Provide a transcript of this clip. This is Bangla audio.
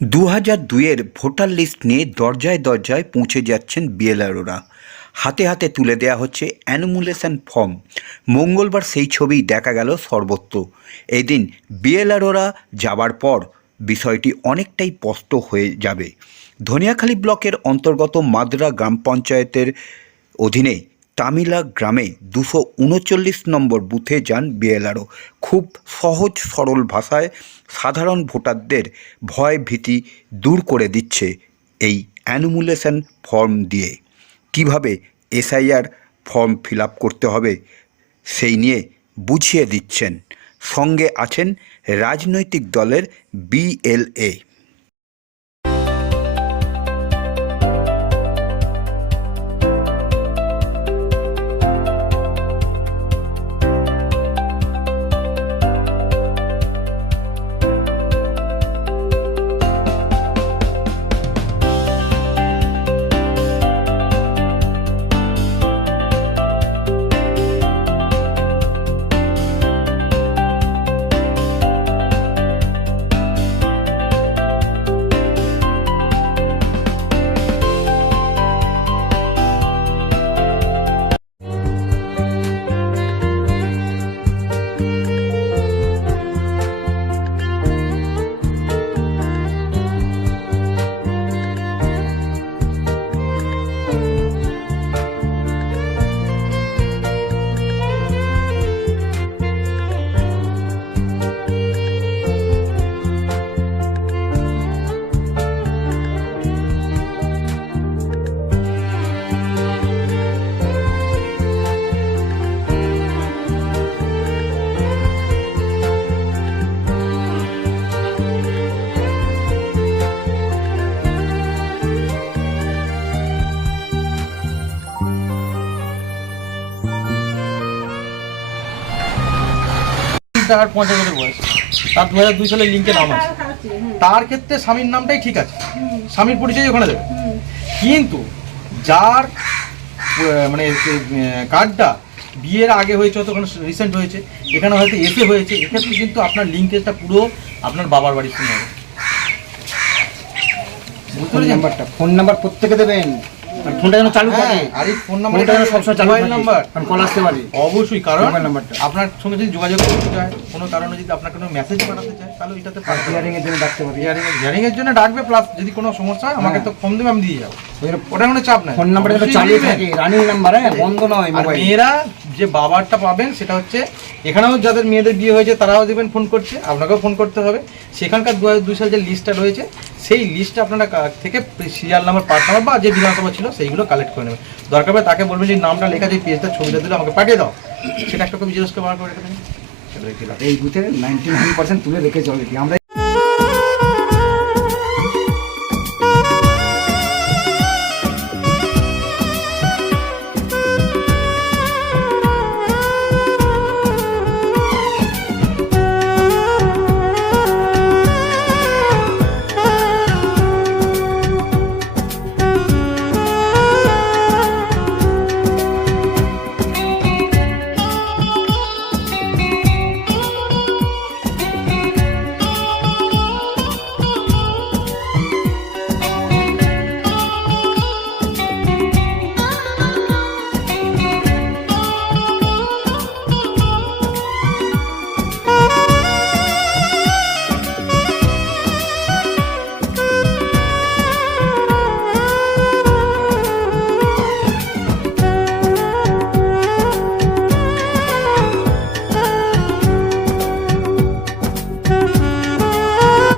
দু হাজার দুইয়ের ভোটার লিস্ট নিয়ে দরজায় দরজায় পৌঁছে যাচ্ছেন বিএলআরওরা। হাতে হাতে তুলে দেয়া হচ্ছে অ্যানুমুলেশন ফর্ম। মঙ্গলবার সেই ছবিই দেখা গেল সর্বত্র। এদিন বিএলআরওরা যাবার পর বিষয়টি অনেকটাই স্পষ্ট হয়ে যাবে। ধনিয়াখালী ব্লকের অন্তর্গত মাদ্রা গ্রাম পঞ্চায়েতের অধীনে তামিলা গ্রামে দুশো উনচল্লিশ নম্বর বুথে যান বিএলআরও। খুব সহজ, সরল ভাষায় সাধারণ ভোটারদের ভয় ভীতি দূর করে দিচ্ছে এই অ্যানুমুলেশন ফর্ম দিয়ে। কীভাবে এসআইআর ফর্ম ফিল করতে হবে সেই নিয়ে বুঝিয়ে দিচ্ছেন। সঙ্গে আছেন রাজনৈতিক দলের বিএলএ। তার পঞ্চাশ বছর বয়স। তার দু হাজার দুই সালের লিঙ্কে নাম আছে। তার ক্ষেত্রে স্বামীর নামটাই ঠিক আছে। স্বামীর পরিচয় ওখানে দেবে। কিন্তু যার মানে কার্ডটা বিয়ের আগে হয়েছে হয়তো ওখানে রিসেন্ট হয়েছে এখানে হয়তো এসে হয়েছে এক্ষেত্রে কিন্তু আপনার লিঙ্কেজটা পুরো আপনার বাবার বাড়ির সঙ্গে হবে। ফোন নাম্বারটা ফোন নাম্বার প্রত্যেকে দেবেন। ফোনটা যেন চালু থাকে হ্যাঁ, আর এই ফোন নাম্বারটা যেন সবসময় চালু থাকে। নাম্বার। কারণ কল আসতে পারে। অবশ্যই কারণ মোবাইল নাম্বারটা। আপনার সঙ্গে যদি যোগাযোগ করতে চায় কোনো কারণে যদি আপনার কোনো মেসেজ পাঠাতে চায় তাহলে এটাতে হিয়ারিং এর জন্য ডাকতে পারে হিয়ারিং এর জন্য ডাকবে প্লাস যদি কোনো সমস্যা হয় আমাকে তো ফোন দেবে আমি দিয়ে যাব। ওটা কোনো চাপ নাই। ফোন নাম্বারটা চালু থাকে। রানিং নাম্বার হ্যাঁ বন্ধ নয় মোবাইল মেয়েরা যে বাবারটা পাবেন সেটা হচ্ছে এখানেও যাদের মেয়েদের বিয়ে হয়েছে তারাও দেবেন ফোন করছে, আপনাকেও ফোন করতে হবে। সেখানকার দু হাজার দুই সাল যে লিস্টটা রয়েছে, সেই লিস্টটা আপনারা থেকে সিরিয়াল নাম্বার পার্ট নাম্বার বা যে বিধানসভা ছিল সেইগুলো কালেক্ট করে নেবেন। দরকার পড়ে তাকে বলবেন যে নামটা লেখা যে পেজটা ছবিটা দিলে আমাকে পাঠিয়ে দাও। সেটা একটা কপি জিজ্ঞেস করে বার করে রেখে দেবেন। রেখে। এই বুথে নাইনটি নাইন পার্সেন্ট তুলে রেখেছে অলরেডি আমরা